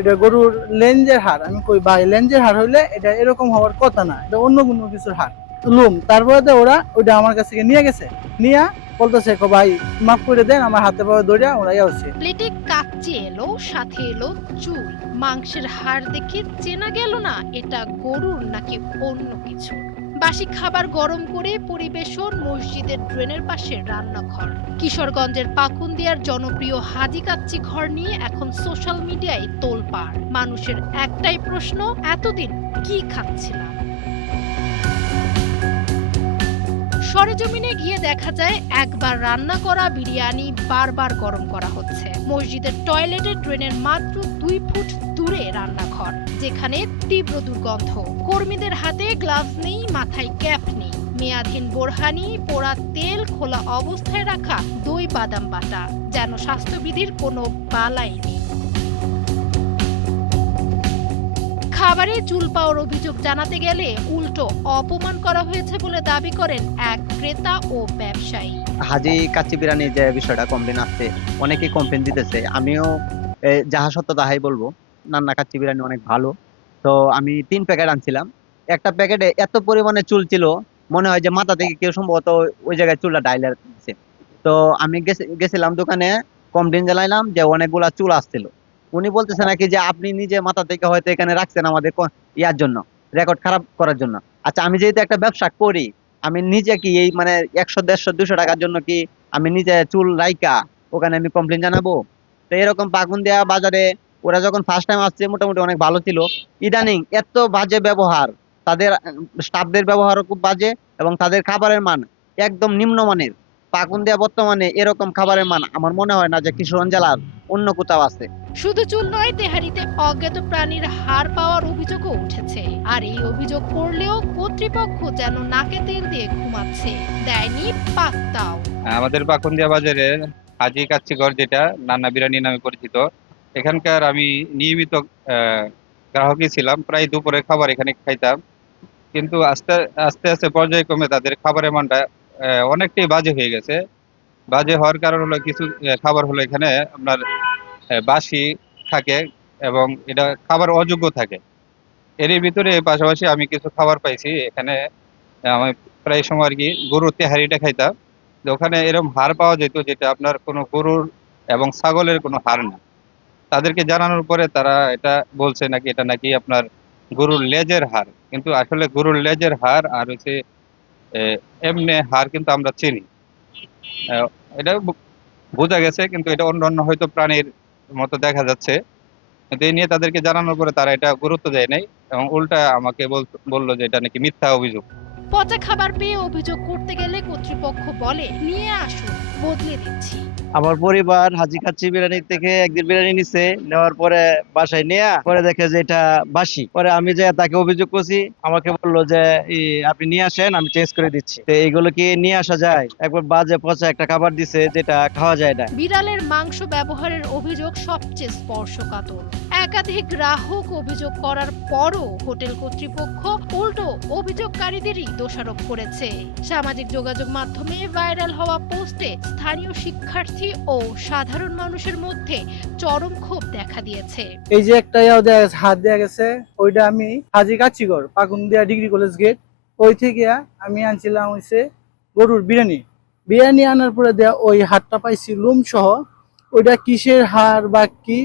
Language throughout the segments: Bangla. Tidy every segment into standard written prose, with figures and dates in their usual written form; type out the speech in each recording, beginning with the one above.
এটা গরুর লেঞ্জের হাড়। আমি কই ভাই লেঞ্জের হাড় হইলে এটা এরকম হওয়ার কথা না, এটা অন্য কোনো কিছুর হাড়, লুম। তারপরে ওরা ওইটা আমার কাছ থেকে নিয়ে গেছে, নিয়ে বলতেছে ভাই মাফ করে দেন, আমার হাতে পায়ে দৌড়িয়া ওরা আসছে। প্লেটে কাচ্চি এলো, সাথে এলো চুল, মাংসের হাড় দেখে চেনা গেল না এটা গরুর নাকি অন্য কিছু। বাসি খাবার গরম করে পরিবেশন মসজিদের ড্রেনের পাশে রান্নাঘর। কিশোরগঞ্জের পাকুন্দিয়ার জনপ্রিয় হাজি কাচ্চি ঘর নিয়ে এখন সোশ্যাল মিডিয়ায় তোলপাড়। মানুষের একটাই প্রশ্ন, এতদিন কি খাচ্ছিলাম? সরেজমিনে গিয়ে দেখা যায় একবার রান্না করা বিরিয়ানি বারবার গরম করা হচ্ছে। মসজিদের টয়লেটের ড্রেনের মাত্র 2 ফুট দূরে রান্নাঘর, যেখানে তীব্র দুর্গন্ধ। কর্মীদের হাতে গ্লাভস নেই, মাথায় ক্যাপ নেই। মেয়াদহীন বোরহানি, পোড়া তেল, খোলা অবস্থায় রাখা দই বাদাম বাটা, যেন স্বাস্থ্যবিধির কোনো বালাই নেই। খাবারে চুল পাওয়ার অভিযোগ জানাতে গেলে উল্টো অপমান করা হয়েছে বলে দাবি করেন এক ক্রেতা ও ব্যবসায়ী। হাজি কাচ্চি বিরিয়ানি যে বিষয়টা কমপ্লেন আসছে, অনেকেই কমপ্লেন দিতেছে, আমিও যাহা সত্য তাহাই বলবো। নান্না কাচ্চি বিরিয়ানি অনেক ভালো। তো আমি 3 প্যাকেট আনছিলাম, একটা প্যাকেটে এত পরিমাণে চুল ছিল, মনে হয় যে মাথা থেকে কেউ সম্ভবত ওই জায়গায় চুলটা ডাইলার দিচ্ছে। তো আমি গেছিলাম দোকানে, কমপ্লেন জানাইলাম যে অনেকগুলা চুল আসছিল। উনি বলতেছে নাকি যে আপনি নিজে মাথা থেকে হয়তো এখানে রাখছেন আমাদের ইয়ার জন্য, রেকর্ড খারাপ করার জন্য। আচ্ছা, আমি যেহেতু একটা ব্যবসা করি, আমি নিজে কি এই মানে 100 150 200 টাকার জন্য কি আমি নিজে চুল রাইকা ওখানে আমি কমপ্লেন জানাবো? তো এরকম পাকুন্দিয়া বাজারে ওরা যখন ফার্স্ট টাইম আসছে মোটামুটি অনেক ভালো ছিল। ইদানিং এত বাজে ব্যবহার, তাদের স্টাফদের ব্যবহারও খুব বাজে, এবং তাদের খাবারের মান একদম নিম্নমানের। পাকুন্দিয়া বর্তমানে এরকম খাবারের মান আমার মনে হয় না যে কিশোরগঞ্জ জেলার অন্য কোথাও আছে। শুধু চুল নয়, তেহারিতে অজ্ঞাত প্রাণীর হাড় পাওয়ার অভিযোগও উঠেছে। আর এই অভিযোগ করলেও কর্তৃপক্ষ যেন নাকে তেল দিয়ে ঘুমাচ্ছে, দেয়নি পাত্তাও। আমাদের পাকুন্দিয়া বাজারে হাজি কাচ্চি ঘর, যেটা নান্না বিরিয়ানি নামে পরিচিত, এখানকার আমি নিয়মিত গ্রাহকই ছিলাম। প্রায় দুপুরে খাবার এখানে খাইতাম, কিন্তু আস্তে আস্তে আস্তে পর্যায়ক্রমে তাদের খাবারের মানটা অনেকটাই বাজে হয়ে গেছে। বাজে হওয়ার কারণ হলো কিছু খাবার হলো এখানে আপনার বাসি থাকে, এবং এটা খাবার অযোগ্য থাকে। এরই ভিতরে পাশাপাশি আমি কিছু খাবার পাইছি এখানে। আমি প্রায় সময় আর কি গরুর তেহারিটা খাইতাম, তো ওখানে এরকম হাড় পাওয়া যেত, যেটা আপনার কোনো গরুর এবং ছাগলের কোনো হাড় না। তাদেরকে জানানোর পরে তারা এটা বলছে নাকি এটা নাকি আপনার গরুর লেজের হাড়, কিন্তু আসলে গরুর লেজের হাড় আর হচ্ছে এমনি হাড় কিন্তু আমরা চিনি। আহ, এটা বোঝা গেছে, কিন্তু এটা অন্য অন্য হয়তো প্রাণীর মতো দেখা যাচ্ছে। কিন্তু এই নিয়ে তাদেরকে জানানোর পরে তারা এটা গুরুত্ব দেয় নাই, এবং উল্টা আমাকে বললো যে এটা নাকি মিথ্যা অভিযোগ। পচা খাবার পেয়ে অভিযোগ করতে গেলে কর্তৃপক্ষ বলে, নিয়ে আসুন, বদলে দিচ্ছি। আমার পরিবার হাজি কাচ্চি বিরিয়ানি থেকে একদিন বিরিয়ানি নিছে, নেওয়ার পরে বাসায় নিয়ে পরে দেখে যে এটা বাসি। পরে আমি যে তাকে অভিযোগ করছি, আমাকে বললো যে আপনি নিয়ে আসেন, আমি চেঞ্জ করে দিচ্ছি। তো এইগুলো কি নিয়ে আসা যায়? একবার বাজে পচা একটা খাবার দিছে, যেটা খাওয়া যায় না। বিড়ালের মাংস ব্যবহারের অভিযোগ সবচেয়ে স্পর্শকাতর। একাধিক গ্রাহক অভিযোগ করার পরও হোটেল কর্তৃপক্ষ উল্টো অভিযোগকারীদেরই দোষারোপ করেছে। সামাজিক যোগাযোগ মাধ্যমে ভাইরাল হওয়া পোস্টে স্থানীয় শিক্ষার্থী ও সাধারণ মানুষের মধ্যে চরম ক্ষোভ দেখা দিয়েছে। এই যে একটা হাত দেয়া গেছে, ওইটা আমি হাজি কাচ্চিগড় পাকুন্দিয়া ডিগ্রি কলেজ গেট, ওই থেকে আমি আনছিলাম হইছে গরুর বিরিয়ানি। বিরিয়ানি আনার পরে দেয়া ওই হাড়টা পাইছি লুম সহ। ওইটা কিসের হাড় বা কি,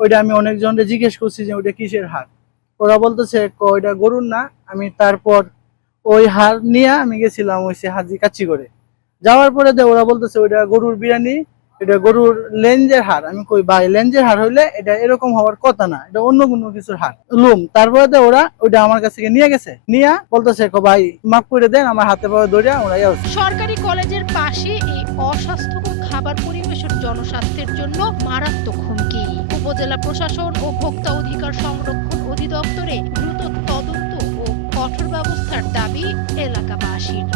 ওইটা আমি অনেকজনকে জিজ্ঞেস করছি যে ওইটা কিসের হাড়। ওরা বলতেছে ওইটা গরুর না। আমি তারপর ওই হাড় নিয়ে আমি গেছিলাম হইছে হাজি কাচ্চিগড়ে। যাওয়ার পরে ওরা বলতেছে ওইটা গরুর বিরিয়ানি, এটা গরুর লেঞ্জের হাড়। আমি কই ভাই লেঞ্জের হাড় হইলে এটা এরকম হওয়ার কথা না, এটা অন্য কোনো কিছুর হাড়, লুম। তারপরে ওরা ওইটা আমার কাছ থেকে নিয়ে গেছে, নিয়ে বলতেছে ভাই মাফ করে দেন, আমার হাতে পায়ে দৌড়িয়া ওরা আসছে। সরকারি কলেজের পাশে এই অস্বাস্থ্যকর খাবার পরিবেশন জনস্বাস্থ্যের জন্য মারাত্মক হুমকি। উপজেলা প্রশাসন ও ভোক্তা অধিকার সংরক্ষণ অধিদপ্তরে দ্রুত তদন্ত ও কঠোর ব্যবস্থার দাবি এলাকাবাসীর।